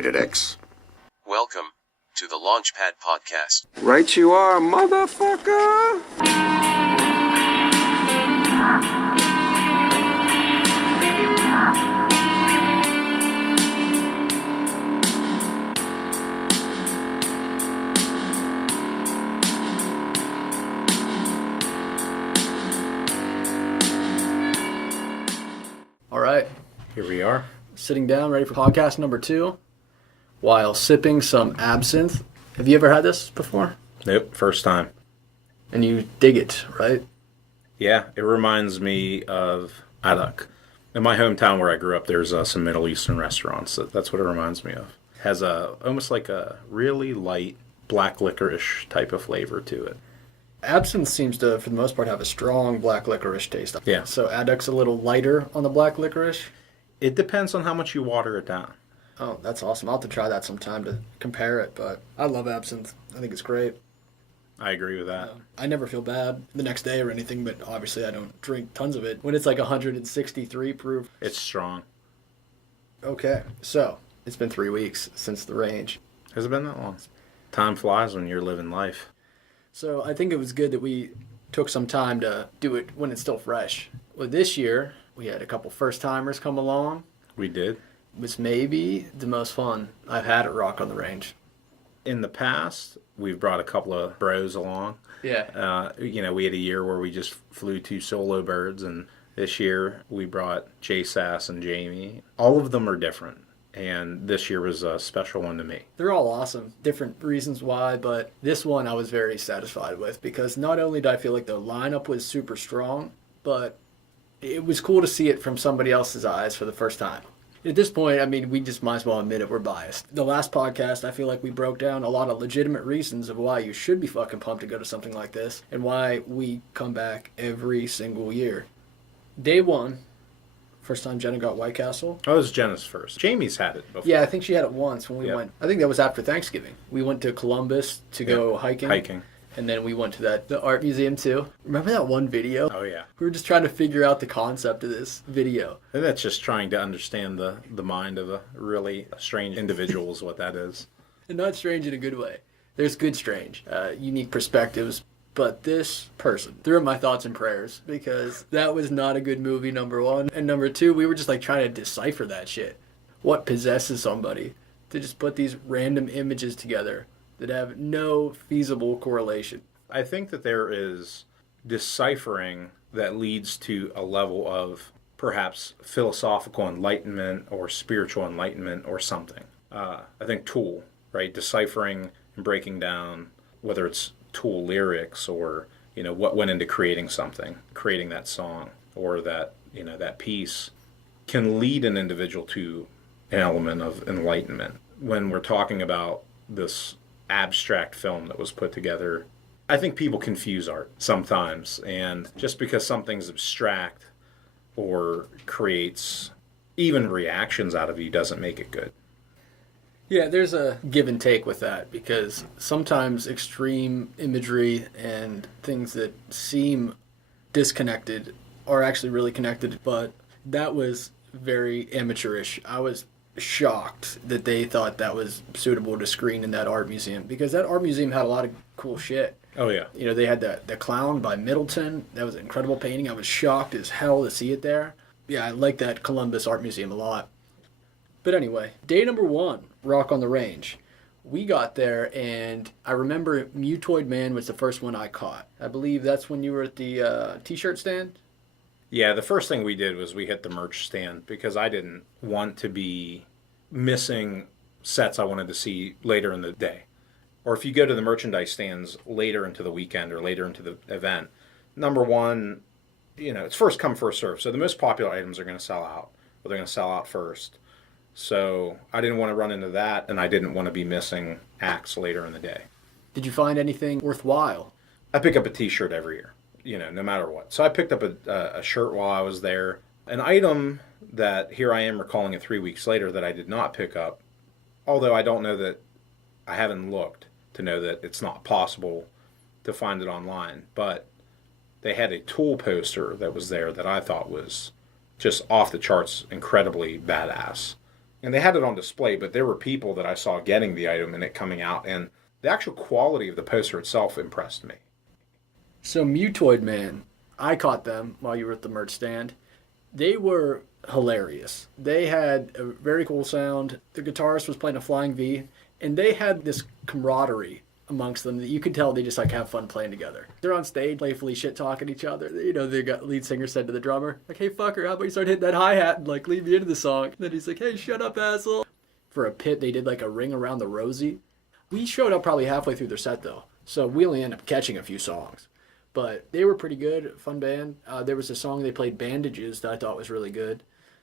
Rated X. Welcome to the LaunchPad podcast. Right you are, motherfucker! All right, Here we are. sitting down, ready for podcast number 2, while sipping some absinthe. Have you ever had this before? Nope, first time. And you dig it, right? Yeah, it reminds me of Adak. In my hometown where I grew up, there's some Middle Eastern restaurants. That's what it reminds me of. Has almost like a really light black licorice type of flavor to it. Absinthe seems to, for the most part, have a strong black licorice taste. Yeah. So Adduc's a little lighter on the black licorice. It depends on how much you water it down. Oh, that's awesome. I'll have to try that sometime to compare it, but I love absinthe. I think it's great. I agree with that. I never feel bad the next day or anything, but obviously I don't drink tons of it. When it's like 163 proof. It's strong. Okay, so it's been 3 weeks since the range. Has it been that long? Time flies when you're living life. So I think it was good that we took some time to do it when it's still fresh. Well, this year, we had a couple first-timers come along. We did. It was maybe the most fun I've had at Rock on the Range. In the past, we've brought a couple of bros along. Yeah. We had a year where we just flew 2 solo birds, and this year we brought Jay Sass and Jamie. All of them are different, and this year was a special one to me. They're all awesome. Different reasons why, but this one I was very satisfied with because not only did I feel like the lineup was super strong, but it was cool to see it from somebody else's eyes for the first time. At this point, I mean, we just might as well admit it, we're biased. The last podcast, I feel like we broke down a lot of legitimate reasons of why you should be fucking pumped to go to something like this and why we come back every single year. Day 1, first time Jenna got White Castle. Oh, it was Jenna's first. Jamie's had it before. Yeah, I think she had it once when we went. I think that was after Thanksgiving. We went to Columbus to go hiking. And then we went to the art museum too. Remember that one video? Oh, yeah. We were just trying to figure out the concept of this video. And that's just trying to understand the mind of a really strange individual is what that is. And not strange in a good way. There's good strange, unique perspectives. But this person threw in my thoughts and prayers because that was not a good movie, number 1. And number 2, we were just like trying to decipher that shit. What possesses somebody to just put these random images together that have no feasible correlation? I think that there is deciphering that leads to a level of perhaps philosophical enlightenment or spiritual enlightenment or something. I think Tool, right? Deciphering and breaking down whether it's Tool lyrics or, what went into creating something, creating that song or that, that piece can lead an individual to an element of enlightenment. When we're talking about this abstract film that was put together, I think people confuse art sometimes, and just because something's abstract or creates even reactions out of you doesn't make it good. Yeah, there's a give and take with that because sometimes extreme imagery and things that seem disconnected are actually really connected, but that was very amateurish. I was shocked that they thought that was suitable to screen in that art museum because that art museum had a lot of cool shit. Oh, yeah. They had the Clown by Middleton. That was an incredible painting. I was shocked as hell to see it there. Yeah, I like that Columbus Art Museum a lot. But anyway, day number 1, Rock on the Range. We got there, and I remember Mutoid Man was the first one I caught. I believe that's when you were at the T-shirt stand? Yeah, the first thing we did was we hit the merch stand because I didn't want to be missing sets I wanted to see later in the day. Or if you go to the merchandise stands later into the weekend or later into the event, number 1, it's first come, first serve. So the most popular items are going to sell out, or they're going to sell out first. So I didn't want to run into that, and I didn't want to be missing acts later in the day. Did you find anything worthwhile? I pick up a T-shirt every year, no matter what. So I picked up a shirt while I was there. An item that here I am recalling it 3 weeks later that I did not pick up, although I don't know that I haven't looked to know that it's not possible to find it online. But they had a Tool poster that was there that I thought was just off the charts, incredibly badass. And they had it on display, but there were people that I saw getting the item and it coming out, and the actual quality of the poster itself impressed me. So Mutoid Man, I caught them while you were at the merch stand. They were hilarious. They had a very cool sound. The guitarist was playing a flying V, and they had this camaraderie amongst them that you could tell they just like have fun playing together. They're on stage playfully shit talking each other. You know, the lead singer said to the drummer, like, "Hey fucker, how about you start hitting that hi-hat and like lead me into the song?" And then he's like, "Hey, shut up, asshole." For a pit, they did like a ring around the rosy. We showed up probably halfway through their set though, so we only ended up catching a few songs. But they were pretty good, fun band. There was a song they played, Bandages, that I thought was really good.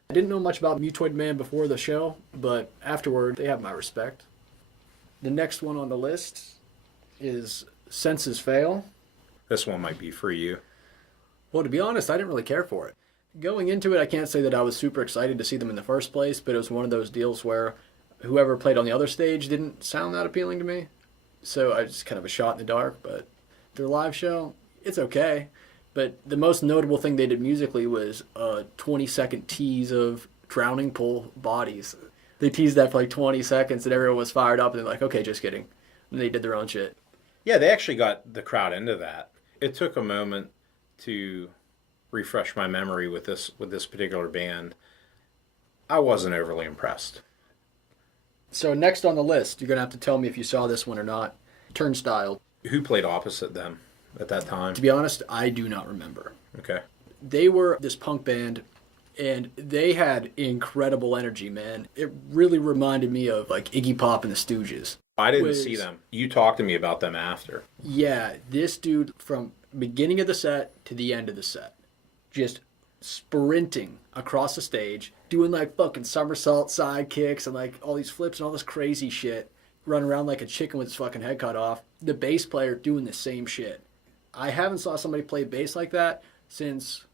I didn't know much about Mutoid Man before the show, but afterward, they have my respect. The next one on the list is Senses Fail. This one might be for you. Well, to be honest, I didn't really care for it. Going into it, I can't say that I was super excited to see them in the first place, but it was one of those deals where whoever played on the other stage didn't sound that appealing to me. So I was kind of a shot in the dark, but their live show, it's okay. But the most notable thing they did musically was a 20-second tease of Drowning Pool Bodies. They teased that for like 20 seconds and everyone was fired up and they're like, okay, just kidding. And they did their own shit. Yeah, they actually got the crowd into that. It took a moment to refresh my memory with this particular band. I wasn't overly impressed. So next on the list, you're going to have to tell me if you saw this one or not. Turnstile. Who played opposite them at that time? To be honest, I do not remember. Okay. They were this punk band, and they had incredible energy, man. It really reminded me of like Iggy Pop and the Stooges. I didn't see them. You talked to me about them after. Yeah, this dude from beginning of the set to the end of the set, just sprinting across the stage, doing like fucking somersault side kicks and like all these flips and all this crazy shit, running around like a chicken with his fucking head cut off. The bass player doing the same shit. I haven't saw somebody play bass like that since,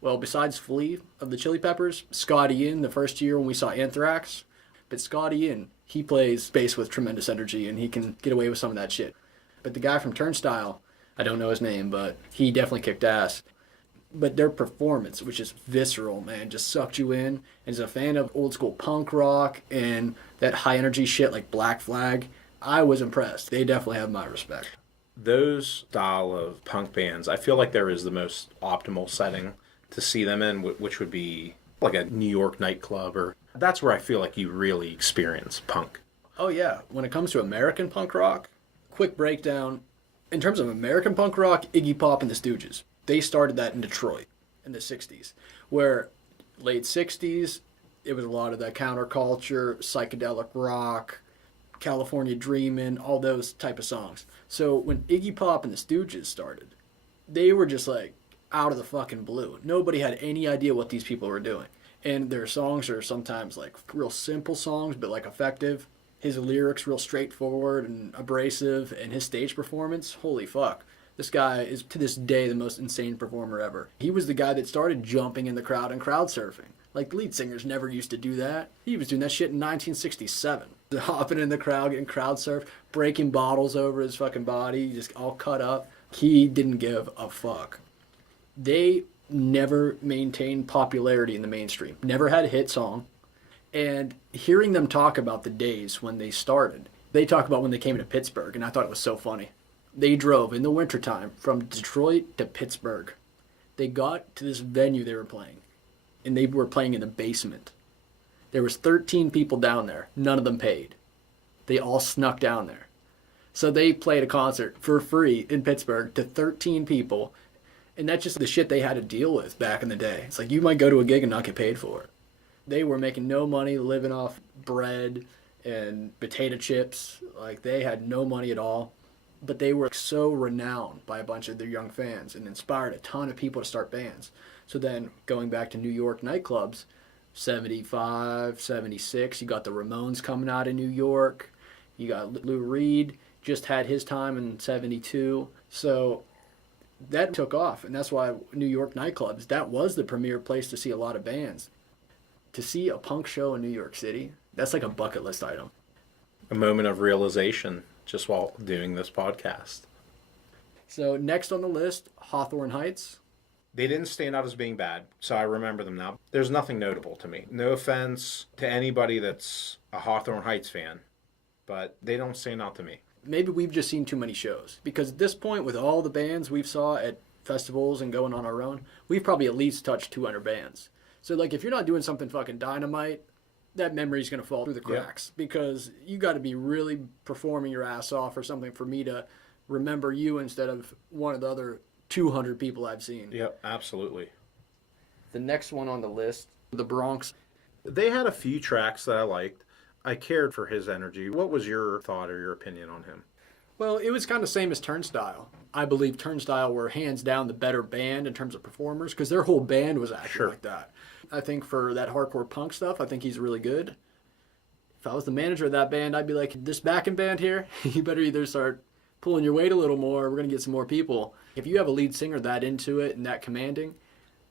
well, besides Flea of the Chili Peppers, Scotty Ian the first year when we saw Anthrax. But Scotty Ian, he plays bass with tremendous energy and he can get away with some of that shit. But the guy from Turnstile, I don't know his name, but he definitely kicked ass. But their performance, which is visceral, man, just sucked you in. And as a fan of old school punk rock and that high energy shit like Black Flag, I was impressed. They definitely have my respect. Those style of punk bands, I feel like there is the most optimal setting to see them in, which would be like a New York nightclub, or that's where I feel like you really experience punk. Oh yeah, when it comes to American punk rock, quick breakdown. In terms of American punk rock, Iggy Pop and the Stooges. They started that in Detroit in the 60s, where late 60s, it was a lot of that counterculture, psychedelic rock, California Dreamin', all those type of songs. So when Iggy Pop and the Stooges started, they were just like out of the fucking blue. Nobody had any idea what these people were doing. And their songs are sometimes like real simple songs, but like effective. His lyrics real straightforward and abrasive, and his stage performance, holy fuck. This guy is, to this day, the most insane performer ever. He was the guy that started jumping in the crowd and crowd surfing. Like, lead singers never used to do that. He was doing that shit in 1967. Hopping in the crowd, getting crowd surfed, breaking bottles over his fucking body, just all cut up. He didn't give a fuck. They never maintained popularity in the mainstream. Never had a hit song. And hearing them talk about the days when they started, they talk about when they came to Pittsburgh, and I thought it was so funny. They drove in the wintertime from Detroit to Pittsburgh. They got to this venue they were playing, and they were playing in the basement. There was 13 people down there. None of them paid. They all snuck down there. So they played a concert for free in Pittsburgh to 13 people, and that's just the shit they had to deal with back in the day. It's like you might go to a gig and not get paid for it. They were making no money, living off bread and potato chips. Like, they had no money at all. But they were so renowned by a bunch of their young fans and inspired a ton of people to start bands. So then, going back to New York nightclubs, 75, 76, you got the Ramones coming out of New York. You got Lou Reed, just had his time in 72. So that took off, and that's why New York nightclubs, that was the premier place to see a lot of bands. To see a punk show in New York City, that's like a bucket list item. A moment of realization just while doing this podcast. So next on the list, Hawthorne Heights. They didn't stand out as being bad, so I remember them now. There's nothing notable to me. No offense to anybody that's a Hawthorne Heights fan, but they don't stand out to me. Maybe we've just seen too many shows, because at this point, with all the bands we've saw at festivals and going on our own, we've probably at least touched 200 bands. So like, if you're not doing something fucking dynamite, that memory's going to fall through the cracks, because you got to be really performing your ass off or something for me to remember you instead of one of the other 200 people I've seen. Yep, absolutely. The next one on the list, the Bronx. They had a few tracks that I liked. I cared for his energy. What was your thought or your opinion on him? Well, it was kind of the same as Turnstile. I believe Turnstile were hands down the better band in terms of performers, because their whole band was acting like that. I think for that hardcore punk stuff, I think he's really good. If I was the manager of that band, I'd be like, this backing band here, you better either start pulling your weight a little more, or we're going to get some more people. If you have a lead singer that into it and that commanding,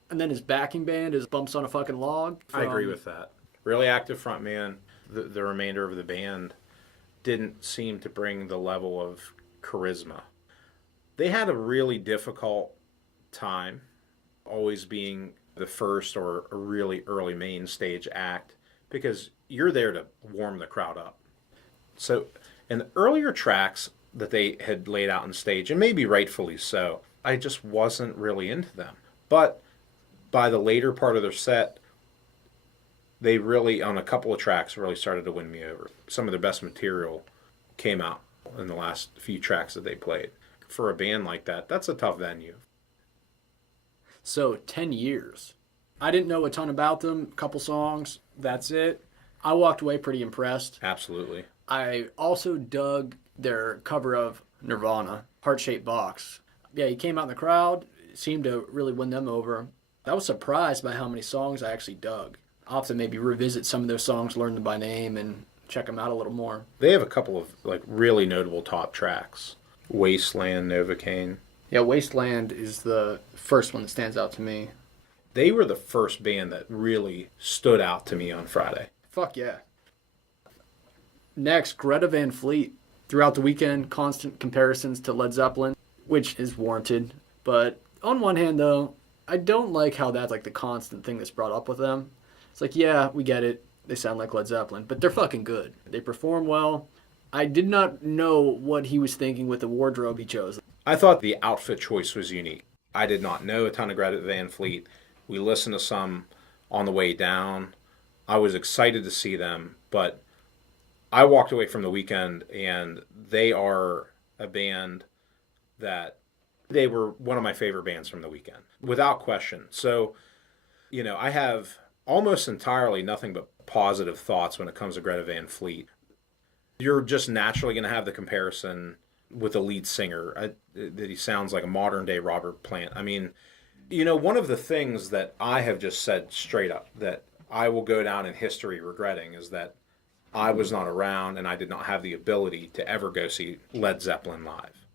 and then his backing band is bumps on a fucking log. I agree with that. Really active frontman. The remainder of the band didn't seem to bring the level of charisma. They had a really difficult time always being the first or a really early main stage act, because you're there to warm the crowd up. So in the earlier tracks that they had laid out on stage, and maybe rightfully so, I just wasn't really into them. But by the later part of their set, they really, on a couple of tracks, really started to win me over. Some of their best material came out in the last few tracks that they played. For a band like that, that's a tough venue. So 10 years. I didn't know a ton about them, a couple songs, that's it. I walked away pretty impressed. Absolutely. I also dug their cover of Nirvana, Heart-Shaped Box. Yeah, he came out in the crowd, seemed to really win them over. I was surprised by how many songs I actually dug. I'll have to maybe revisit some of their songs, learn them by name, and check them out a little more. They have a couple of like really notable top tracks. Wasteland, Novocaine. Yeah, Wasteland is the first one that stands out to me. They were the first band that really stood out to me on Friday. Fuck yeah. Next, Greta Van Fleet. Throughout the weekend, constant comparisons to Led Zeppelin, which is warranted. But on one hand, though, I don't like how that's like the constant thing that's brought up with them. It's like, yeah, we get it. They sound like Led Zeppelin, but they're fucking good. They perform well. I did not know what he was thinking with the wardrobe he chose. I thought the outfit choice was unique. I did not know a ton of Greta Van Fleet. We listened to some on the way down. I was excited to see them, but I walked away from the weekend, and they are a band that they were one of my favorite bands from the weekend, without question. So, you know, I have almost entirely nothing but positive thoughts when it comes to Greta Van Fleet. You're just naturally going to have the comparison with the lead singer, that he sounds like a modern day Robert Plant. I mean, you know, one of the things that I have just said straight up that I will go down in history regretting is that I was not around and I did not have the ability to ever go see Led Zeppelin live.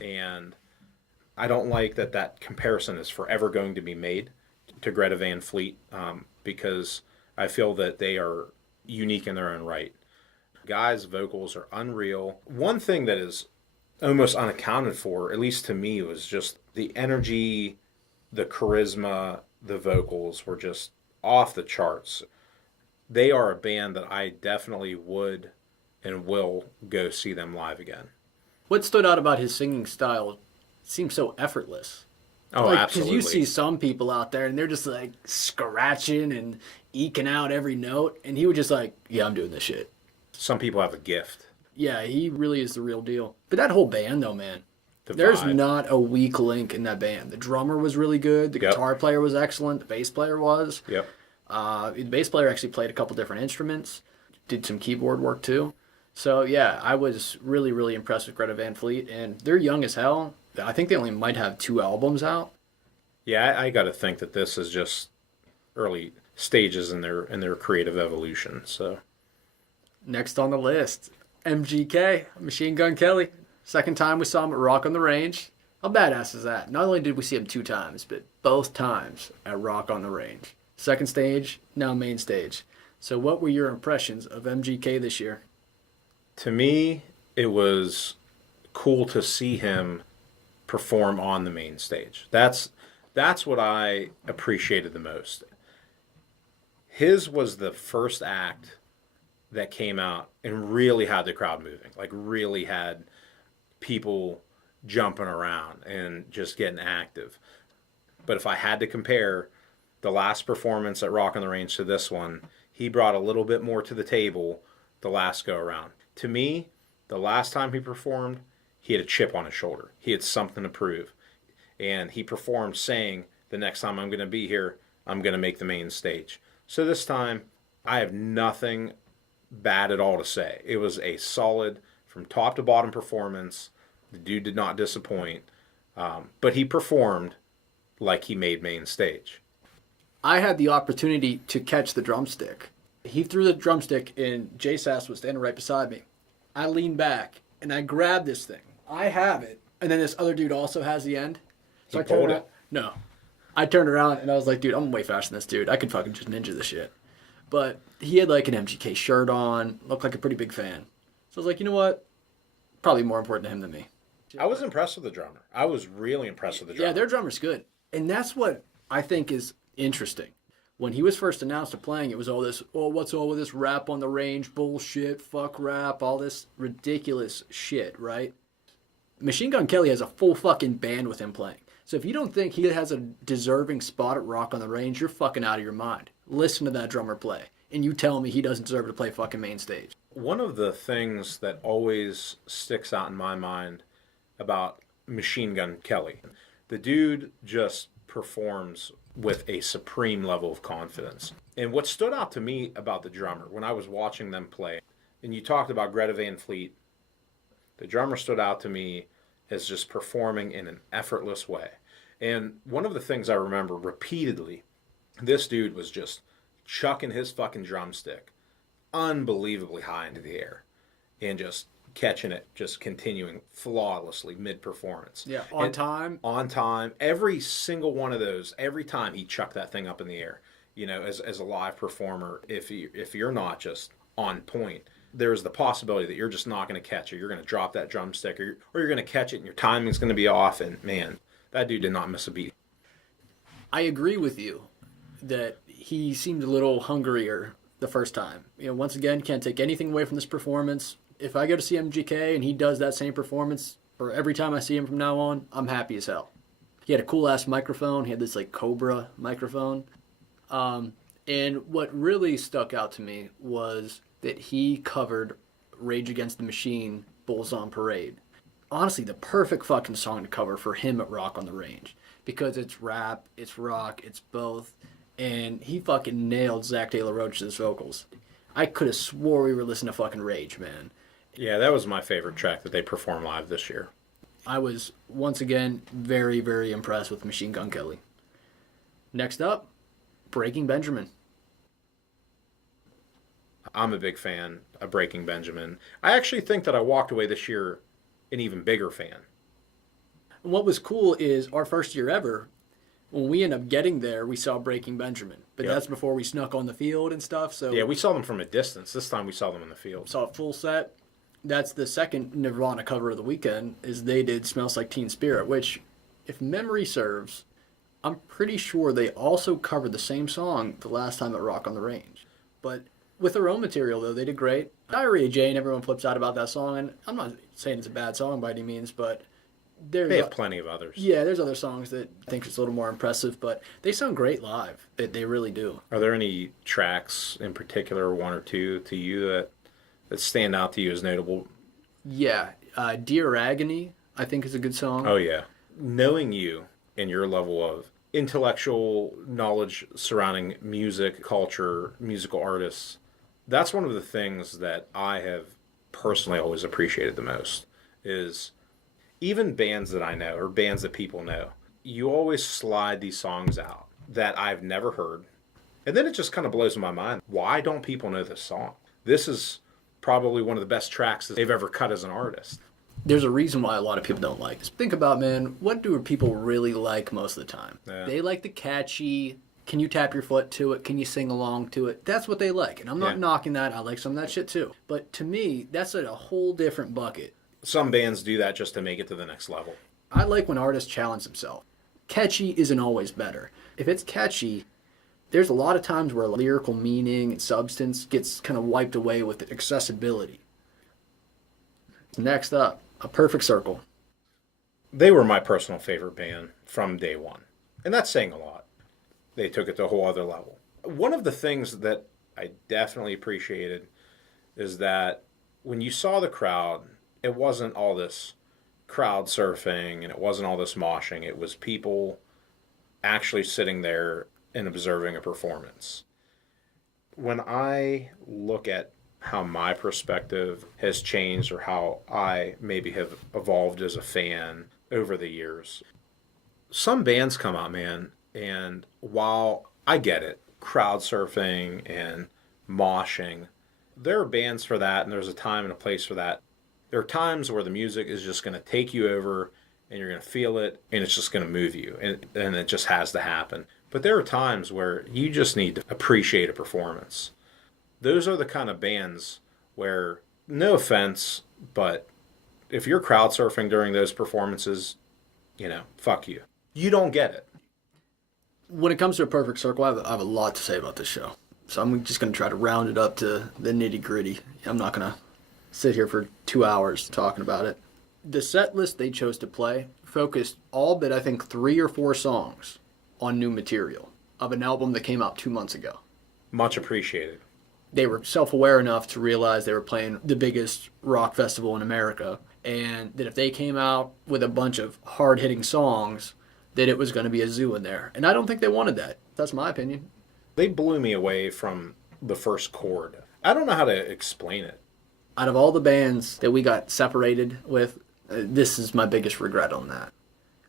And I don't like that comparison is forever going to be made to Greta Van Fleet, because I feel that they are unique in their own right. Guys' vocals are unreal. One thing that is almost unaccounted for, at least to me, was just the energy, the charisma, the vocals were just off the charts. They are a band that I definitely would and will go see them live again. What stood out about his singing style seems so effortless. Oh, like, absolutely. Because you see some people out there and they're just like scratching and eking out every note, and he was just like, yeah, I'm doing this shit. Some people have a gift. Yeah, he really is the real deal. But that whole band, though, man, The there's vibe. not a weak link in that band. The drummer was really good. The guitar player was excellent. The bass player was. Yep. The bass player actually played a couple different instruments. Did some keyboard work, too. So, yeah, I was really, really impressed with Greta Van Fleet. And they're young as hell. I think they only might have 2 albums out. Yeah, I got to think that this is just early stages in their creative evolution. So Next on the list, MGK, Machine Gun Kelly. Second time we saw him at Rock on the Range. How badass is that? Not only did we see him 2 times, but both times at Rock on the Range. Second stage, now main stage. So what were your impressions of MGK this year? to me, it was cool to see him perform on the main stage. That's That's what I appreciated the most. His was the first act that came out and really had the crowd moving, like really had people jumping around and just getting active. But if I had to compare the last performance at Rock on the Range to this one, he brought a little bit more to the table the last go around. To me, the last time he performed, he had a chip on his shoulder. He had something to prove. And he performed saying, the next time I'm going to be here, I'm going to make the main stage. So this time, I have nothing bad at all to say. It was a solid, from top to bottom performance. The dude did not disappoint. But he performed like he made main stage. I had the opportunity to catch the drumstick. He threw the drumstick and Jay Sass was standing right beside me. I leaned back and I grabbed this thing. I have it. And then this other dude also has the end. So He pulled it? No. I turned around and I was like, dude, I'm way faster than this dude. I could fucking just ninja this shit. But he had like an MGK shirt on, looked like a pretty big fan. So I was like, you know what? Probably more important to him than me. I was impressed with the drummer. I was really impressed with the drummer. Yeah, their drummer's good. And that's what I think is interesting. When he was first announced to playing, it was all this, oh, what's all with this rap on the range, bullshit, fuck rap, all this ridiculous shit, right? Machine Gun Kelly has a full fucking band with him playing. So if you don't think he has a deserving spot at Rock on the Range, you're fucking out of your mind. Listen to that drummer play. And you tell me he doesn't deserve to play fucking main stage. One of the things that always sticks out in my mind about Machine Gun Kelly, the dude just performs with a supreme level of confidence. And what stood out to me about the drummer when I was watching them play, and you talked about Greta Van Fleet, the drummer stood out to me as just performing in an effortless way. And one of the things I remember repeatedly, this dude was just chucking his fucking drumstick unbelievably high into the air and just catching it, just continuing flawlessly mid-performance. Yeah, on time. On time. Every single one of those, every time he chucked that thing up in the air, you know, as a live performer, if you're not just on point, there's the possibility that you're just not going to catch it. You're going to drop that drumstick, or you're going to catch it and your timing's going to be off. And man, that dude did not miss a beat. I agree with you that he seemed a little hungrier the first time. You know, once again, can't take anything away from this performance. If I go to see MGK and he does that same performance for every time I see him from now on, I'm happy as hell. He had a cool ass microphone. He had this like Cobra microphone. And what really stuck out to me was that he covered Rage Against the Machine, Bulls on Parade. Honestly, the perfect fucking song to cover for him at Rock on the Range. Because it's rap, it's rock, it's both. And he fucking nailed Zach De La Rocha's vocals. I could have swore we were listening to fucking Rage, man. Yeah, that was my favorite track that they performed live this year. I was, once again, very, very impressed with Machine Gun Kelly. Next up, Breaking Benjamin. I'm a big fan of Breaking Benjamin. I actually think that I walked away this year an even bigger fan. And what was cool is our first year ever, when we ended up getting there, we saw Breaking Benjamin. But Yep. that's before we snuck on the field and stuff. So Yeah, we saw them from a distance. This time we saw them in the field. saw a full set. That's the second Nirvana cover of the weekend, is they did Smells Like Teen Spirit, which, if memory serves, I'm pretty sure they also covered the same song the last time at Rock on the Range. But with their own material, though, they did great. Diarrhea Jane, everyone flips out about that song, and I'm not saying it's a bad song by any means, but They have plenty of others. yeah, there's other songs that I think is a little more impressive, but they sound great live. They really do. Are there any tracks in particular, one or two, to you that stand out to you as notable? Yeah, Dear Agony, I think is a good song. Oh, yeah. Knowing you and your level of intellectual knowledge surrounding music, culture, musical artists, that's one of the things that I have personally always appreciated the most, is even bands that I know or bands that people know, you always slide these songs out that I've never heard. And then it just kind of blows my mind. Why don't people know this song? This is probably one of the best tracks that they've ever cut as an artist. There's a reason why a lot of people don't like this. Think about, man, what do people really like most of the time? Yeah. They like the catchy, can you tap your foot to it? Can you sing along to it? That's what they like. And I'm not Yeah. knocking that. I like some of that shit too. But to me, that's a whole different bucket. Some bands do that just to make it to the next level. I like when artists challenge themselves. catchy isn't always better. If it's catchy, there's a lot of times where lyrical meaning and substance gets kind of wiped away with accessibility. Next up, A Perfect Circle. They were my personal favorite band from day one. And that's saying a lot. They took it to a whole other level. One of the things that I definitely appreciated is that when you saw the crowd, it wasn't all this crowd surfing and it wasn't all this moshing. It was people actually sitting there and observing a performance. When I look at how my perspective has changed or how I maybe have evolved as a fan over the years, some bands come out, man, and while I get it, crowd surfing and moshing, there are bands for that and there's a time and a place for that. There are times where the music is just going to take you over and you're going to feel it and it's just going to move you and it just has to happen. But there are times where you just need to appreciate a performance. Those are the kind of bands where, no offense, but if you're crowd surfing during those performances, fuck you. You don't get it. When it comes to A Perfect Circle, I have a lot to say about this show. So I'm just going to try to round it up to the nitty gritty. I'm not going to sit here for 2 hours talking about it. The set list they chose to play focused all but I think 3 or 4 songs on new material of an album that came out 2 months ago. Much appreciated. They were self-aware enough to realize they were playing the biggest rock festival in America, and that if they came out with a bunch of hard-hitting songs, that it was going to be a zoo in there. And I don't think they wanted that. That's my opinion. They blew me away from the first chord. I don't know how to explain it. Out of all the bands that we got separated with, this is my biggest regret on that.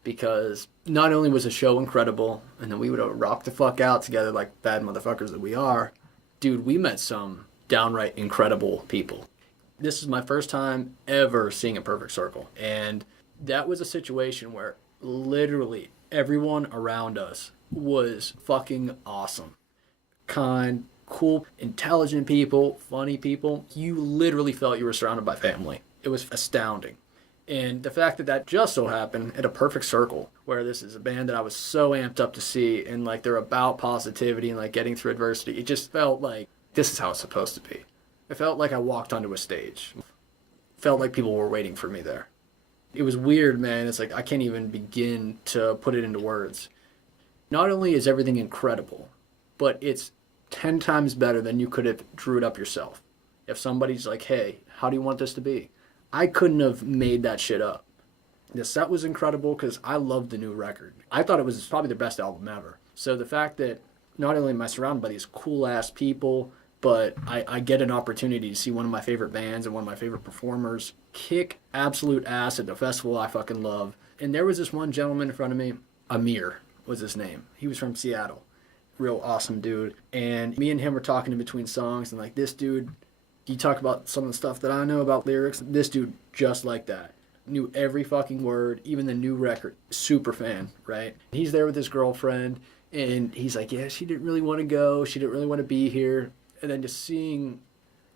Because not only was the show incredible, and then we would have rocked the fuck out together like bad motherfuckers that we are, dude, we met some downright incredible people. This is my first time ever seeing A Perfect Circle. And that was a situation where literally everyone around us was fucking awesome. Kind, cool, intelligent people, funny people. You literally felt you were surrounded by family. It was astounding. And the fact that that just so happened at A Perfect Circle, where this is a band that I was so amped up to see, and like they're about positivity and like getting through adversity, it just felt like this is how it's supposed to be. It felt like I walked onto a stage. It felt like people were waiting for me there. It was weird, man. It's like I can't even begin to put it into words. Not only is everything incredible, but it's 10 times better than you could have drew it up yourself. If somebody's like, hey, how do you want this to be? I couldn't have made that shit up. The set was incredible because I loved the new record. I thought it was probably their best album ever. So the fact that not only am I surrounded by these cool-ass people, but I get an opportunity to see one of my favorite bands and one of my favorite performers kick absolute ass at the festival I fucking love. And there was this one gentleman in front of me, Amir was his name. He was from Seattle. Real awesome dude. And me and him were talking in between songs, and like this dude, you talk about some of the stuff that I know about lyrics. This dude, just like that. Knew every fucking word, even the new record. Super fan, right? He's there with his girlfriend, and he's like, yeah, she didn't really want to go. She didn't really want to be here. And then just seeing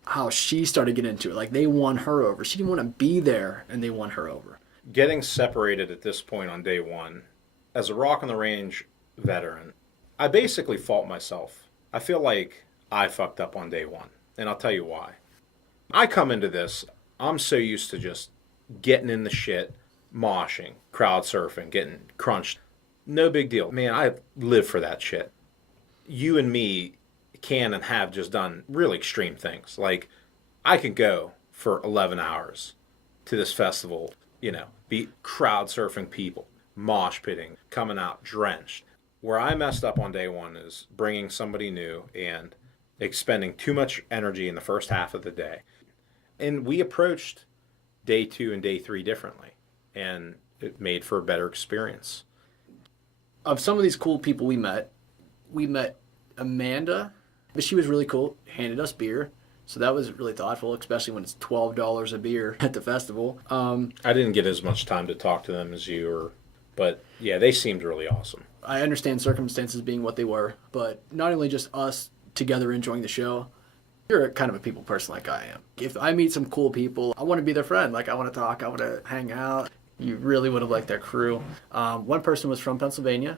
how she started getting into it. Like, they won her over. She didn't want to be there, and they won her over. Getting separated at this point on day one, as a Rock on the Range veteran, I basically fault myself. I feel like I fucked up on day one, and I'll tell you why. I come into this, I'm so used to just getting in the shit, moshing, crowd surfing, getting crunched. No big deal. Man, I live for that shit. You and me can and have just done really extreme things. Like, I could go for 11 hours to this festival, be crowd surfing people, mosh pitting, coming out drenched. Where I messed up on day one is bringing somebody new and expending too much energy in the first half of the day. And we approached day 2 and day 3 differently, and it made for a better experience. Of some of these cool people we met Amanda, but she was really cool, handed us beer. So that was really thoughtful, especially when it's $12 a beer at the festival. I didn't get as much time to talk to them as you, but yeah, they seemed really awesome. I understand circumstances being what they were, but not only just us together enjoying the show, you're kind of a people person like I am. If I meet some cool people, I want to be their friend. Like, I want to talk, I want to hang out. You really would have liked their crew. One person was from Pennsylvania.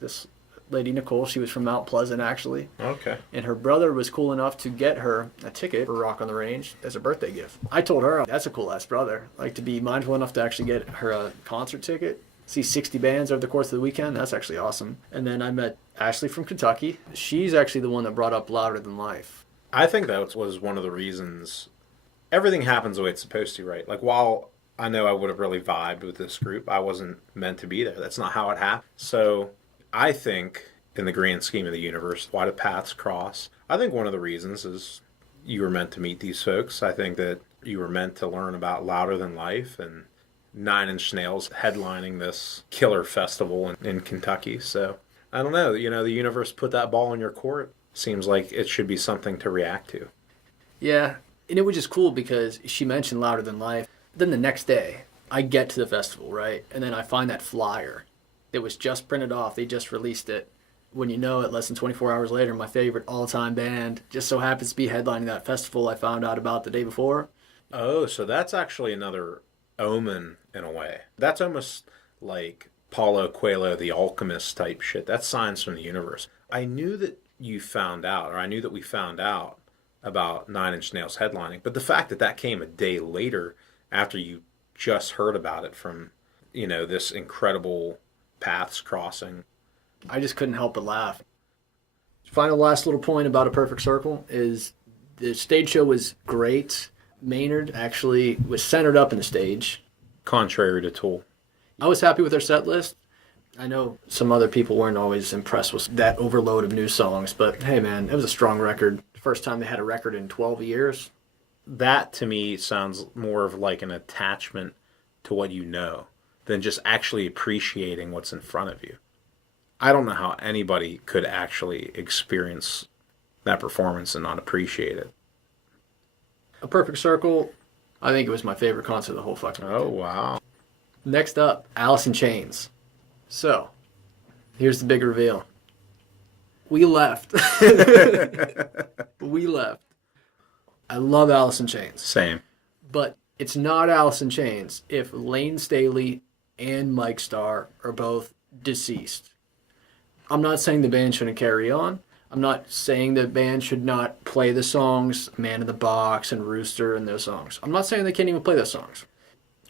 This lady, Nicole, she was from Mount Pleasant, actually. Okay. And her brother was cool enough to get her a ticket for Rock on the Range as a birthday gift. I told her, that's a cool-ass brother. Like, to be mindful enough to actually get her a concert ticket, see 60 bands over the course of the weekend, that's actually awesome. And then I met Ashley from Kentucky. She's actually the one that brought up Louder Than Life. I think that was one of the reasons everything happens the way it's supposed to, right? Like, while I know I would have really vibed with this group, I wasn't meant to be there. That's not how it happened. So I think, in the grand scheme of the universe, why do paths cross? I think one of the reasons is you were meant to meet these folks. I think that you were meant to learn about Louder Than Life and Nine Inch Nails headlining this killer festival in Kentucky. So I don't know. The universe put that ball in your court. Seems like it should be something to react to. Yeah, and it was just cool because she mentioned Louder Than Life. Then the next day, I get to the festival, right? And then I find that flyer. It was just printed off. They just released it. When you know it, less than 24 hours later, my favorite all-time band just so happens to be headlining that festival I found out about the day before. Oh, so that's actually another omen in a way. That's almost like Paulo Coelho, the alchemist type shit. That's signs from the universe. I knew that we found out about Nine Inch Nails headlining, but the fact that that came a day later after you just heard about it from, this incredible paths crossing. I just couldn't help but laugh. Final last little point about A Perfect Circle is the stage show was great. Maynard actually was centered up in the stage. Contrary to Tool. I was happy with their set list. I know some other people weren't always impressed with that overload of new songs, but hey man, it was a strong record. First time they had a record in 12 years. That to me sounds more of like an attachment to what you know than just actually appreciating what's in front of you. I don't know how anybody could actually experience that performance and not appreciate it. A Perfect Circle, I think it was my favorite concert of the whole fucking weekend. Oh, wow. Next up, Alice in Chains. So, here's the big reveal. We left. We left. I love Alice in Chains. Same. But it's not Alice in Chains if Lane Staley and Mike Starr are both deceased. I'm not saying the band shouldn't carry on. I'm not saying the band should not play the songs, Man in the Box and Rooster and those songs. I'm not saying they can't even play those songs.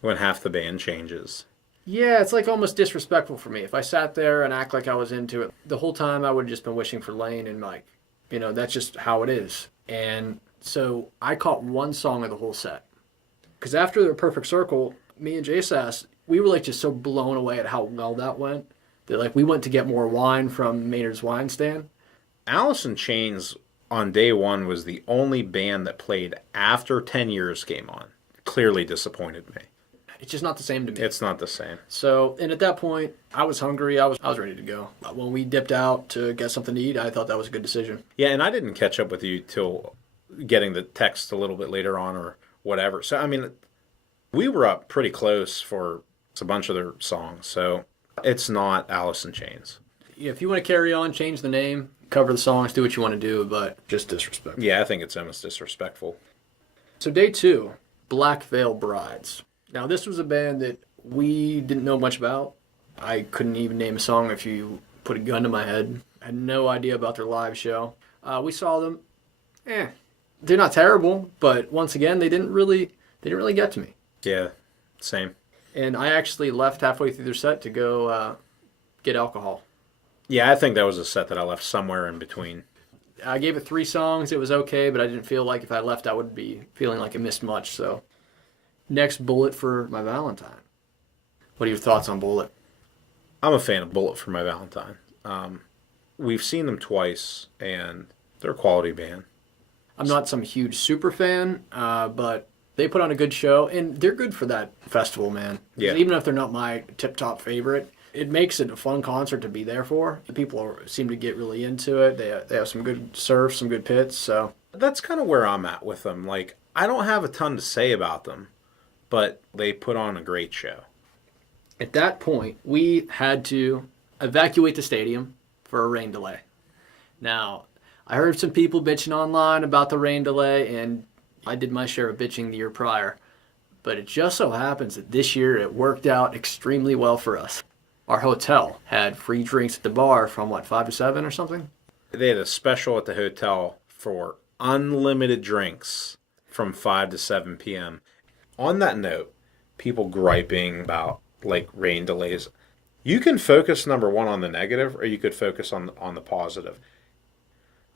When half the band changes. Yeah, it's like almost disrespectful for me. If I sat there and act like I was into it, the whole time I would have just been wishing for Lane and Mike. That's just how it is. And so I caught one song of the whole set. Because after the Perfect Circle, me and Jay Sass, we were like just so blown away at how well that went. That like we went to get more wine from Maynard's wine stand. Alice in Chains on day one was the only band that played after 10 Years came on. Clearly disappointed me. It's just not the same to me. It's not the same. So, and at that point, I was hungry. I was ready to go. When we dipped out to get something to eat, I thought that was a good decision. Yeah, and I didn't catch up with you till getting the text a little bit later on or whatever. So, I mean, we were up pretty close for a bunch of their songs. So, it's not Alice in Chains. If you want to carry on, change the name, cover the songs, do what you want to do, but just disrespectful. Yeah, I think it's almost disrespectful. So day 2, Black Veil Brides. Now this was a band that we didn't know much about. I couldn't even name a song if you put a gun to my head. I had no idea about their live show. We saw them. They're not terrible, but once again, they didn't really get to me. Yeah, same. And I actually left halfway through their set to go get alcohol. Yeah, I think that was a set that I left somewhere in between. I gave it 3 songs. It was okay, but I didn't feel like if I left, I would be feeling like I missed much. So, next, Bullet for My Valentine. What are your thoughts on Bullet? I'm a fan of Bullet for My Valentine. We've seen them twice, and they're a quality band. I'm not some huge super fan, but they put on a good show, and they're good for that festival, man. Yeah. Even if they're not my tip-top favorite, it makes it a fun concert to be there for. People seem to get really into it. They have some good surf, some good pits, so. That's kind of where I'm at with them. Like, I don't have a ton to say about them, but they put on a great show. At that point, we had to evacuate the stadium for a rain delay. Now, I heard some people bitching online about the rain delay, and I did my share of bitching the year prior. But it just so happens that this year it worked out extremely well for us. Our hotel had free drinks at the bar from 5 to 7 or something? They had a special at the hotel for unlimited drinks from 5 to 7 p.m. On that note, people griping about rain delays. You can focus, number one, on the negative, or you could focus on the positive.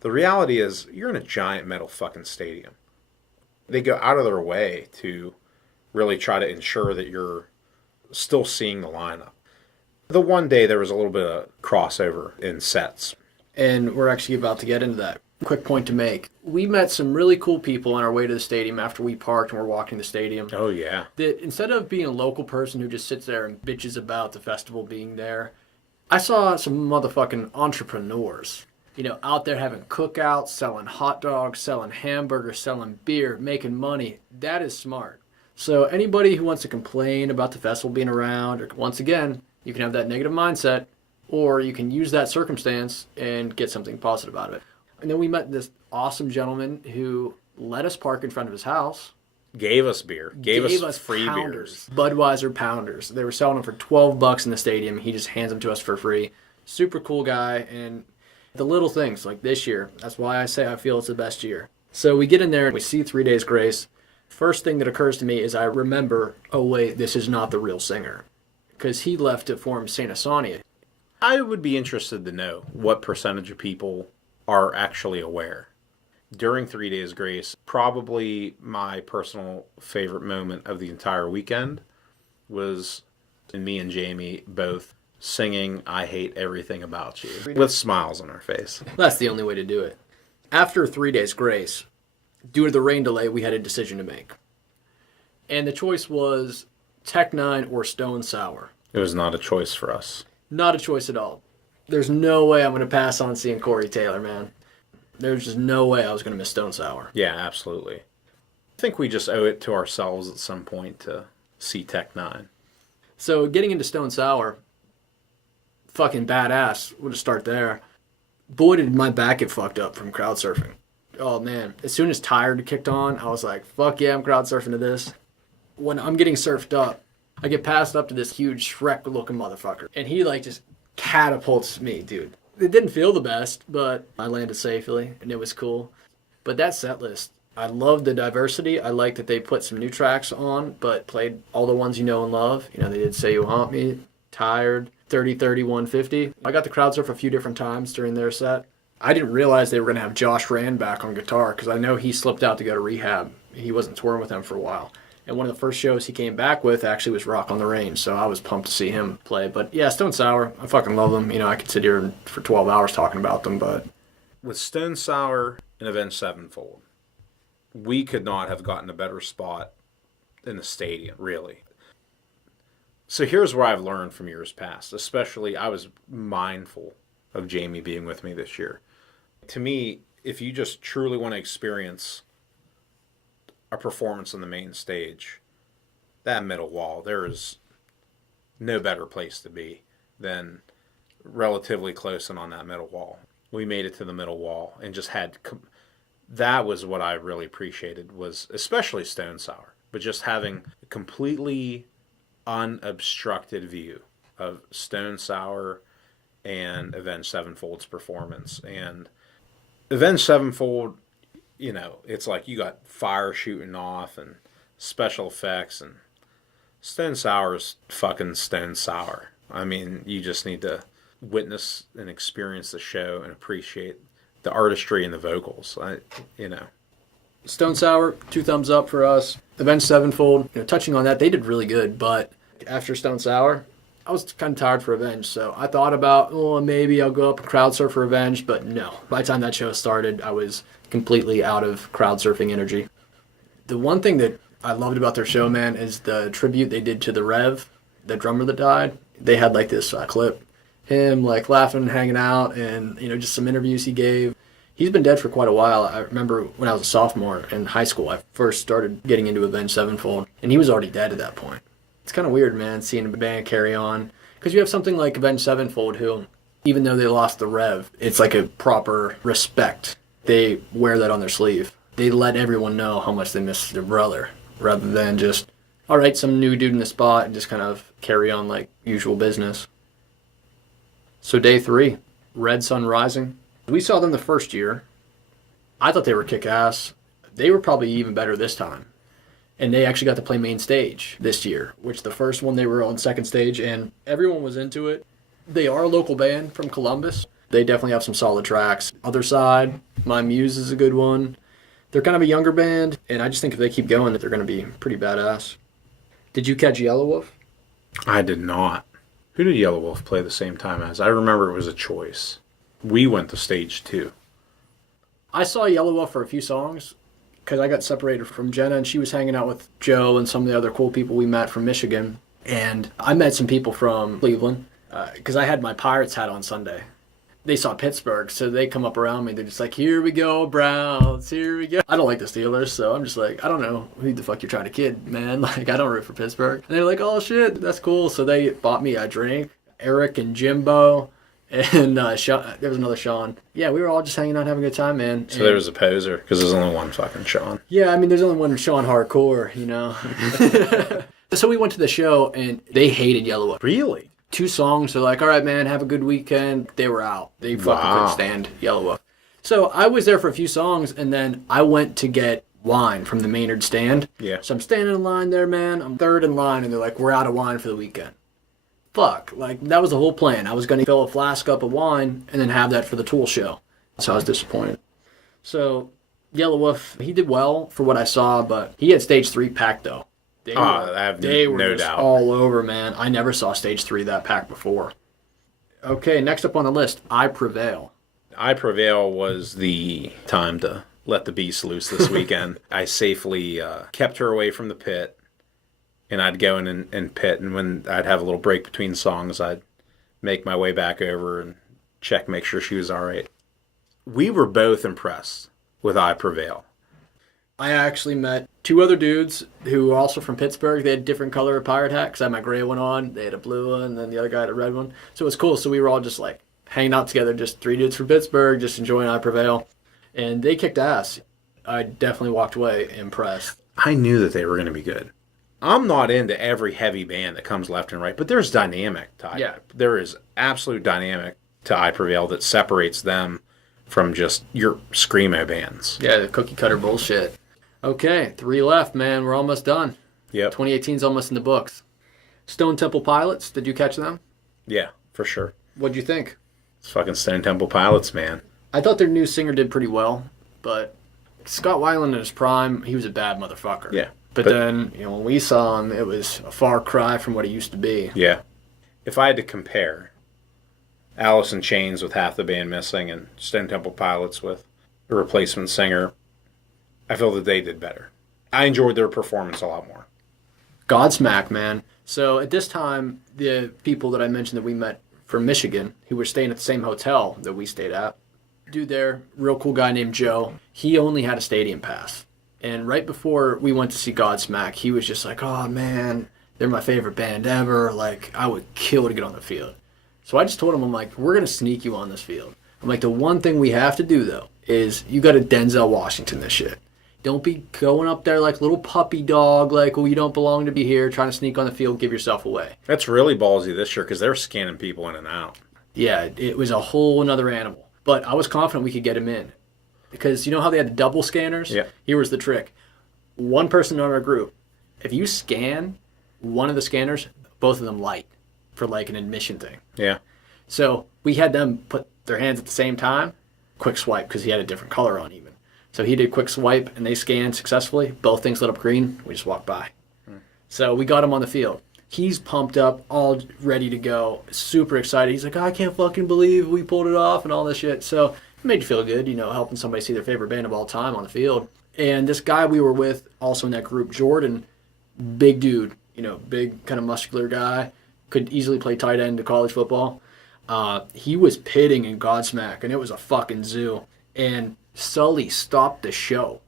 The reality is, you're in a giant metal fucking stadium. They go out of their way to really try to ensure that you're still seeing the lineup. The one day there was a little bit of crossover in sets. And we're actually about to get into that. Quick point to make. We met some really cool people on our way to the stadium after we parked and we're walking the stadium. Oh, yeah. That instead of being a local person who just sits there and bitches about the festival being there, I saw some motherfucking entrepreneurs, out there having cookouts, selling hot dogs, selling hamburgers, selling beer, making money. That is smart. So anybody who wants to complain about the festival being around, or once again, you can have that negative mindset, or you can use that circumstance and get something positive out of it. And then we met this awesome gentleman who let us park in front of his house. Gave us beer. Gave us free pounders, beers. Budweiser pounders. They were selling them for $12 in the stadium. He just hands them to us for free. Super cool guy. And the little things like this year, that's why I say I feel it's the best year. So we get in there and we see 3 Days Grace. First thing that occurs to me is I remember, oh wait, this is not the real singer. Because he left to form Saint Asania. I would be interested to know what percentage of people are actually aware. During 3 Days Grace, probably my personal favorite moment of the entire weekend was me and Jamie both singing I Hate Everything About You with smiles on our face. That's the only way to do it. After 3 Days Grace, due to the rain delay, we had a decision to make. And the choice was Tech Nine or Stone Sour. It was not a choice for us. Not a choice at all. There's no way I'm going to pass on seeing Corey Taylor, man. There's just no way I was going to miss Stone Sour. Yeah, absolutely. I think we just owe it to ourselves at some point to see Tech Nine. So getting into Stone Sour, fucking badass. We'll just start there. Boy, did my back get fucked up from crowd surfing. Oh, man. As soon as Tired kicked on, I was like, fuck yeah, I'm crowd surfing to this. When I'm getting surfed up, I get passed up to this huge Shrek-looking motherfucker. And he, just catapults me, dude. It didn't feel the best, but I landed safely, and it was cool. But that set list, I love the diversity. I like that they put some new tracks on, but played all the ones you know and love. They did Say You Haunt Me, Tired, 30-30, 150. I got to crowd surf a few different times during their set. I didn't realize they were going to have Josh Rand back on guitar, because I know he slipped out to go to rehab. He wasn't touring with them for a while. And one of the first shows he came back with actually was Rock on the Range, so I was pumped to see him play. But yeah, Stone Sour, I fucking love them. I could sit here for 12 hours talking about them, but... With Stone Sour and Avenged Sevenfold, we could not have gotten a better spot in the stadium, really. So here's where I've learned from years past. Especially, I was mindful of Jamie being with me this year. To me, if you just truly want to experience a performance on the main stage, that middle wall, there is no better place to be than relatively close and on that middle wall. We made it to the middle wall and just had... That was what I really appreciated, was especially Stone Sour, but just having a completely unobstructed view of Stone Sour and Avenged Sevenfold's performance. And Avenged Sevenfold, it's like you got fire shooting off and special effects, and Stone Sour is fucking Stone Sour. I mean, you just need to witness and experience the show and appreciate the artistry and the vocals. Stone Sour, 2 thumbs up for us. Avenged Sevenfold, touching on that, they did really good, but after Stone Sour, I was kind of tired for Avenged, so I thought about, maybe I'll go up and crowd surf for Avenged, but no. By the time that show started, I was completely out of crowd surfing energy. The one thing that I loved about their show, man, is the tribute they did to the Rev, the drummer that died. They had this clip, him laughing and hanging out, and just some interviews he gave. He's been dead for quite a while. I remember when I was a sophomore in high school, I first started getting into Avenged Sevenfold, and he was already dead at that point. It's kind of weird, man, seeing a band carry on. Because you have something like Avenged Sevenfold who, even though they lost the Rev, it's like a proper respect. They wear that on their sleeve. They let everyone know how much they miss their brother, rather than just all right, some new dude in the spot and just kind of carry on like usual business. So day 3, Red Sun Rising. We saw them the first year. I thought they were kick-ass. They were probably even better this time. And they actually got to play main stage this year, which the first one they were on second stage, and everyone was into it. They are a local band from Columbus. They definitely have some solid tracks. Other Side, My Muse is a good one. They're kind of a younger band, and I just think if they keep going, that they're going to be pretty badass. Did you catch Yellow Wolf? I did not. Who did Yellow Wolf play the same time as? I remember it was a choice. We went to stage 2. I saw Yellow Wolf for a few songs because I got separated from Jenna, and she was hanging out with Joe and some of the other cool people we met from Michigan. And I met some people from Cleveland because I had my Pirates hat on Sunday. They saw Pittsburgh, so they come up around me. They're just like, here we go, Browns, here we go. I don't like the Steelers, so I'm just like, I don't know who the fuck you're trying to kid, man. Like, I don't root for Pittsburgh. And they're like, oh, shit, that's cool. So they bought me a drink. Eric and Jimbo and Sean, there was another Sean. Yeah, we were all just hanging out, having a good time, man. So there was a poser, because there's only one fucking Sean. Yeah, I mean, there's only one Sean hardcore, you know. So we went to the show, and they hated Yellow Wolf. Really? 2 songs, they're like, all right, man, have a good weekend. They were out. They fucking couldn't stand Yellow Wolf. So I was there for a few songs, and then I went to get wine from the Maynard stand. Yeah. So I'm standing in line there, man. I'm third in line, and they're like, we're out of wine for the weekend. Fuck. Like, that was the whole plan. I was going to fill a flask up of wine and then have that for the Tool show. So I was disappointed. So Yellow Wolf, he did well for what I saw, but he had stage 3 packed, though. They were no just doubt. all over, man. I never saw stage 3 that packed before. Okay, next up on the list, I Prevail. I Prevail was the time to let the beast loose this weekend. I safely kept her away from the pit, and I'd go in and pit, and when I'd have a little break between songs, I'd make my way back over and check, make sure she was all right. We were both impressed with I Prevail. I actually met 2 other dudes who were also from Pittsburgh. They had different color pirate hat because I had my gray one on. They had a blue one, and then the other guy had a red one. So it was cool. So we were all just like hanging out together, just 3 dudes from Pittsburgh, just enjoying I Prevail. And they kicked ass. I definitely walked away impressed. I knew that they were going to be good. I'm not into every heavy band that comes left and right, but there's dynamic to Yeah. There is absolute dynamic to I Prevail that separates them from just your screamo bands. Yeah, the cookie cutter bullshit. Okay, 3 left, man. We're almost done. Yep. 2018's almost in the books. Stone Temple Pilots, did you catch them? Yeah, for sure. What'd you think? It's fucking Stone Temple Pilots, man. I thought their new singer did pretty well, but Scott Weiland in his prime, he was a bad motherfucker. Yeah. But then, when we saw him, it was a far cry from what he used to be. Yeah. If I had to compare Alice in Chains with half the band missing and Stone Temple Pilots with a replacement singer, I feel that they did better. I enjoyed their performance a lot more. Godsmack, man. So at this time, the people that I mentioned that we met from Michigan, who were staying at the same hotel that we stayed at, dude there, real cool guy named Joe, he only had a stadium pass. And right before we went to see Godsmack, he was just like, oh man, they're my favorite band ever. Like, I would kill to get on the field. So I just told him, I'm like, we're going to sneak you on this field. I'm like, the one thing we have to do, though, is you got to Denzel Washington this shit. Don't be going up there like little puppy dog, like, well, you don't belong to be here, trying to sneak on the field, give yourself away. That's really ballsy this year because they're scanning people in and out. Yeah, it was a whole another animal. But I was confident we could get him in. Because you know how they had the double scanners? Yeah. Here was the trick. One person in our group, if you scan one of the scanners, both of them light for like an admission thing. Yeah. So we had them put their hands at the same time, quick swipe, because he had a different color on even. So he did quick swipe, and they scanned successfully. Both things lit up green. We just walked by. So we got him on the field. He's pumped up, all ready to go, super excited. He's like, I can't fucking believe we pulled it off and all this shit. So it made you feel good, helping somebody see their favorite band of all time on the field. And this guy we were with, also in that group, Jordan, big dude, big kind of muscular guy, could easily play tight end to college football. He was pitting in Godsmack, and it was a fucking zoo. And Sully stopped the show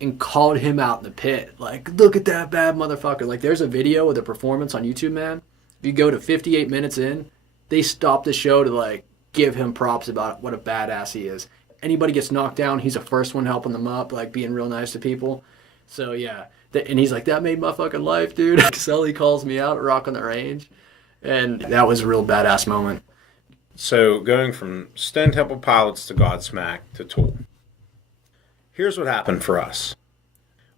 and called him out in the pit. Like, look at that bad motherfucker. Like, there's a video of the performance on YouTube, man. If you go to 58 minutes in, they stopped the show to, like, give him props about what a badass he is. Anybody gets knocked down, he's the first one helping them up, like, being real nice to people. So yeah, and he's like, that made my fucking life, dude. Sully calls me out at Rock on the Range, and that was a real badass moment. So going from Stone Temple Pilots to Godsmack to Tool. Here's what happened for us.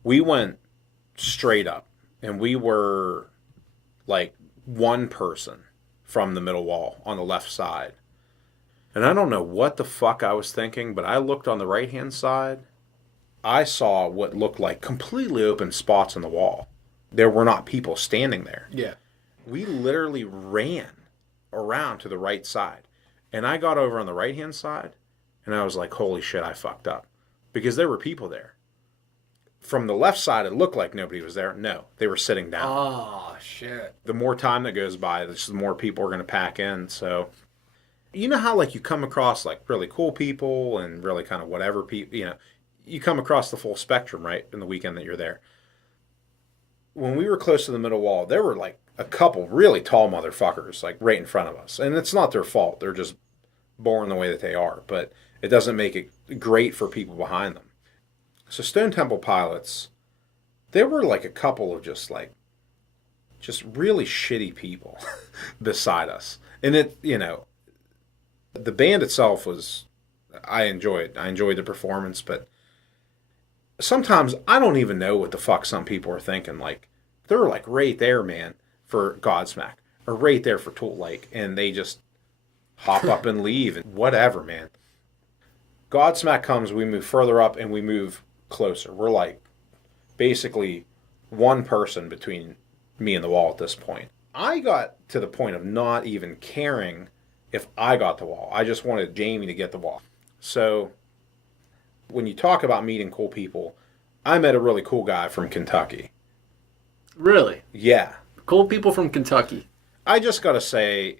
We went straight up, and we were like one person from the middle wall on the left side. And I don't know what the fuck I was thinking, but I looked on the right-hand side. I saw what looked like completely open spots on the wall. There were not people standing there. Yeah. We literally ran around to the right side. And I got over on the right-hand side, and I was like, holy shit, I fucked up. Because there were people there. From the left side, it looked like nobody was there. No, they were sitting down. Oh, shit. The more time that goes by, the more people are going to pack in. So, you know how, like, you come across, like, really cool people and really kind of whatever people, you know, you come across the full spectrum, right, in the weekend that you're there. When we were close to the middle wall, there were, like, a couple really tall motherfuckers, like, right in front of us. And it's not their fault. They're just born the way that they are. But it doesn't make it great for people behind them. So Stone Temple Pilots, there were, like, a couple of just really shitty people beside us. And it, you know, the band itself was, I enjoyed the performance, but sometimes I don't even know what the fuck some people are thinking. Like, they're like right there, man, for Godsmack, or right there for Tool Lake, and they just hop up and leave and whatever, man. Godsmack comes, we move further up and we move closer. We're like basically one person between me and the wall at this point. I got to the point of not even caring if I got the wall. I just wanted Jamie to get the wall. So when you talk about meeting cool people, I met a really cool guy from Kentucky. Really? Yeah. Cool people from Kentucky. I just got to say,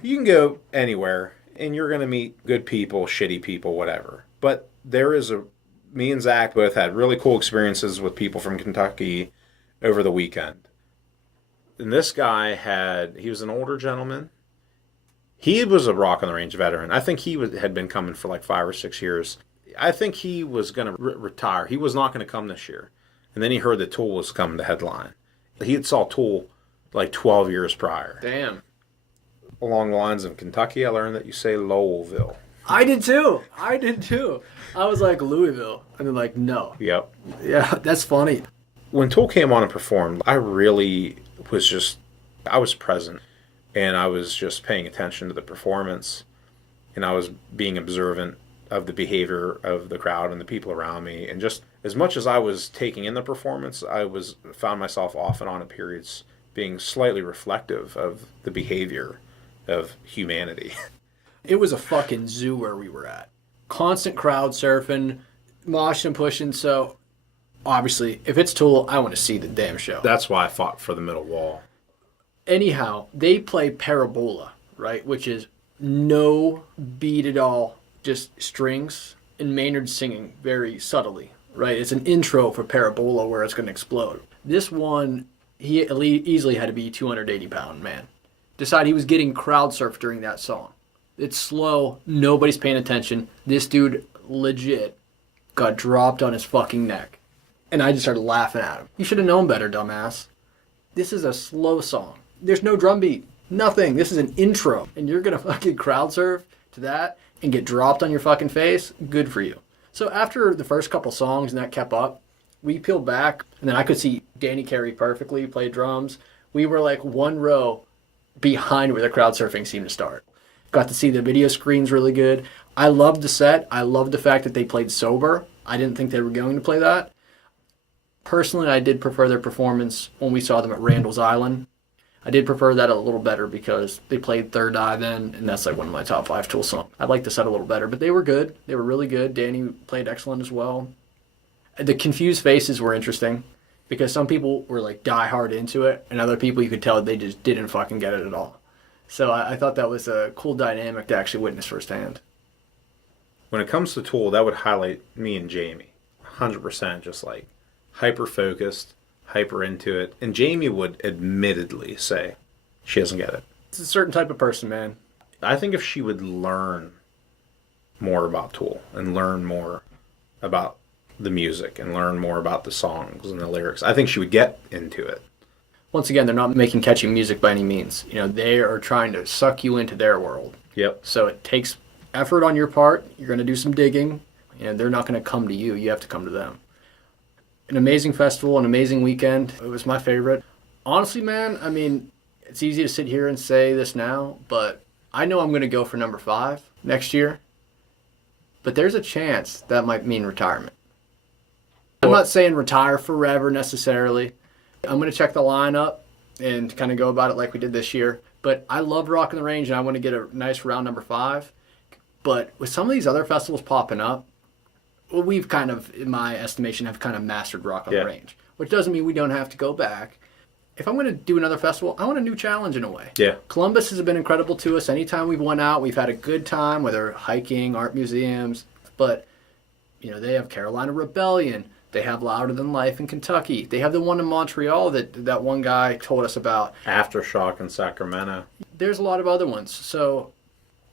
you can go anywhere and you're going to meet good people, shitty people, whatever. But me and Zach both had really cool experiences with people from Kentucky over the weekend. And this guy he was an older gentleman. He was a Rock on the Range veteran. I think he had been coming for like 5 or 6 years. I think he was going to retire. He was not going to come this year. And then he heard that Tool was coming to headline. He had saw Tool like 12 years prior. Damn. Along the lines of Kentucky, I learned that you say Lowellville. I did too. I was like, Louisville. And they're like, no. Yep. Yeah, that's funny. When Tool came on and performed, I really I was present. And I was just paying attention to the performance. And I was being observant of the behavior of the crowd and the people around me. And just as much as I was taking in the performance, I found myself off and on at periods being slightly reflective of the behavior of humanity. It was a fucking zoo where we were at. Constant crowd surfing, moshing and pushing. So obviously, if it's Tool, I want to see the damn show. That's why I fought for the middle wall. Anyhow, they play Parabola, right? Which is no beat at all, just strings, and Maynard singing very subtly, right? It's an intro for Parabola where it's going to explode. This one, he easily had to be 280-pound man. Decided he was getting crowd surfed during that song. It's slow, nobody's paying attention. This dude legit got dropped on his fucking neck. And I just started laughing at him. You should have known better, dumbass. This is a slow song. There's no drum beat. Nothing. This is an intro. And you're going to fucking crowd surf to that and get dropped on your fucking face? Good for you. So after the first couple songs and that kept up, we peeled back. And then I could see Danny Carey perfectly play drums. We were like one row behind where the crowd surfing seemed to start. Got to see the video screens really good. I loved the set. I loved the fact that they played sober. I didn't think they were going to play that. Personally, I did prefer their performance when we saw them at Randall's Island. I did prefer that a little better because they played Third Eye then, and that's like one of my top 5 Tool songs. I like the set a little better, but they were good. They were really good. Danny played excellent as well. The confused faces were interesting because some people were like die hard into it, and other people you could tell they just didn't fucking get it at all. So I thought that was a cool dynamic to actually witness firsthand. When it comes to Tool, that would highlight me and Jamie. 100% just like hyper-focused, hyper into it. And Jamie would admittedly say she doesn't get it. It's a certain type of person, man. I think if she would learn more about Tool and learn more about the music and learn more about the songs and the lyrics. I think she would get into it. Once again, they're not making catchy music by any means. You know, they are trying to suck you into their world. Yep. So it takes effort on your part. You're going to do some digging, and they're not going to come to you. You have to come to them. An amazing festival, an amazing weekend. It was my favorite. Honestly, man, I mean, it's easy to sit here and say this now, but I know I'm going to go for number 5 next year. But there's a chance that might mean retirement. I'm not saying retire forever necessarily. I'm going to check the lineup and kind of go about it like we did this year. But I love Rock on the Range, and I want to get a nice round number 5. But with some of these other festivals popping up, well, we've kind of, in my estimation, have kind of mastered Rock on the Range. Which doesn't mean we don't have to go back. If I'm going to do another festival, I want a new challenge in a way. Yeah. Columbus has been incredible to us. Anytime we've went out, we've had a good time, whether hiking, art museums. But, you know, they have Carolina Rebellion. They have Louder Than Life in Kentucky. They have the one in Montreal that one guy told us about. Aftershock in Sacramento. There's a lot of other ones. So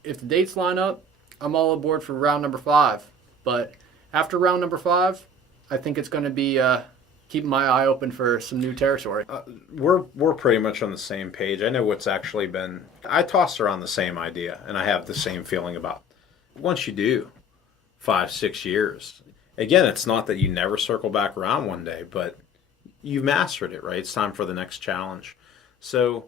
if the dates line up, I'm all aboard for round number 5. But after round number 5, I think it's going to be keeping my eye open for some new territory. We're pretty much on the same page. I know what's actually been... I tossed around the same idea, and I have the same feeling about once you do 5, 6 years... Again, it's not that you never circle back around one day, but you've mastered it, right? It's time for the next challenge. So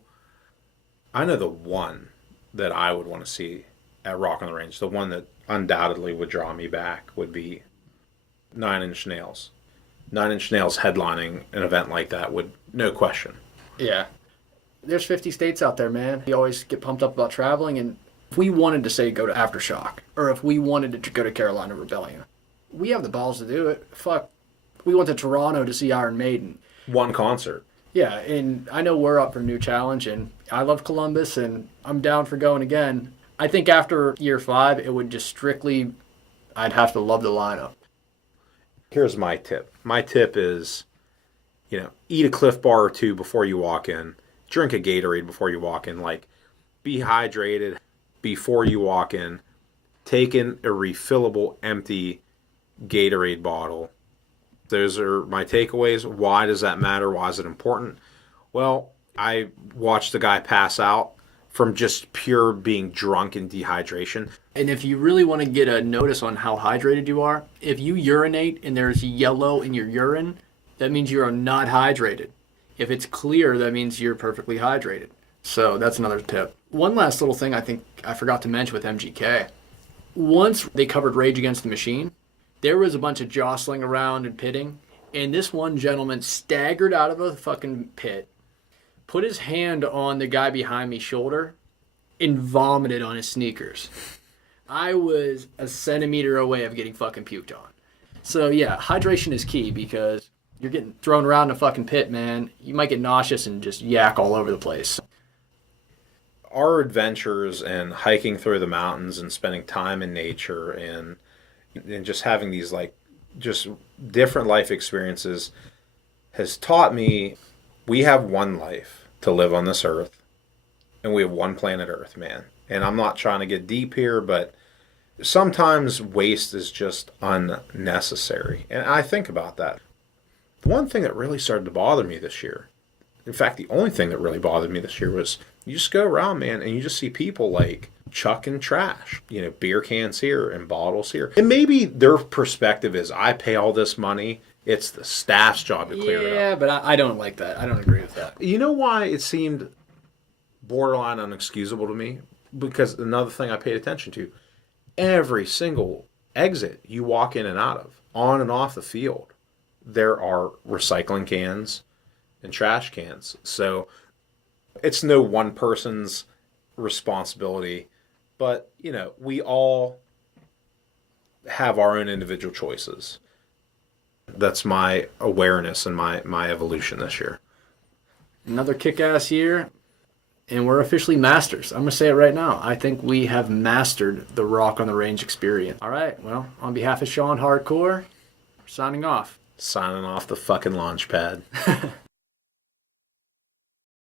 I know the one that I would want to see at Rock on the Range, the one that undoubtedly would draw me back, would be 9 Inch Nails. 9 Inch Nails headlining an event like that would, no question. Yeah. There's 50 states out there, man. You always get pumped up about traveling, and if we wanted to, say, go to Aftershock, or if we wanted to go to Carolina Rebellion, we have the balls to do it. Fuck. We went to Toronto to see Iron Maiden. One concert. Yeah, and I know we're up for a new challenge, and I love Columbus, and I'm down for going again. I think after year 5, it would just strictly, I'd have to love the lineup. Here's my tip. My tip is, eat a Cliff Bar or 2 before you walk in. Drink a Gatorade before you walk in. Like, be hydrated before you walk in. Take in a refillable, empty Gatorade bottle. Those are my takeaways. Why does that matter? Why is it important? Well, I watched the guy pass out from just pure being drunk and dehydration. And if you really want to get a notice on how hydrated you are, if you urinate and there's yellow in your urine, that means you are not hydrated. If it's clear, that means you're perfectly hydrated. So that's another tip. One last little thing I think I forgot to mention with MGK. Once they covered Rage Against the Machine, there was a bunch of jostling around and pitting, and this one gentleman staggered out of a fucking pit, put his hand on the guy behind me's shoulder, and vomited on his sneakers. I was a centimeter away of getting fucking puked on. So yeah, hydration is key because you're getting thrown around in a fucking pit, man. You might get nauseous and just yak all over the place. Our adventures and hiking through the mountains and spending time in nature and just having these just different life experiences has taught me we have one life to live on this earth, and we have one planet Earth, man. And I'm not trying to get deep here, but sometimes waste is just unnecessary. And I think about that. The one thing that really started to bother me this year, in fact, the only thing that really bothered me this year was you just go around, man, and you just see people chucking trash, beer cans here and bottles here. And maybe their perspective is, I pay all this money, it's the staff's job to clear it up. Yeah, but I don't like that. I don't agree with that. You know why it seemed borderline unexcusable to me? Because another thing I paid attention to, every single exit you walk in and out of, on and off the field, there are recycling cans and trash cans. So it's no one person's responsibility. But, we all have our own individual choices. That's my awareness and my evolution this year. Another kick-ass year, and we're officially masters. I'm going to say it right now. I think we have mastered the Rock on the Range experience. All right, well, on behalf of Sean Hardcore, we're signing off. Signing off the fucking LaunchPad.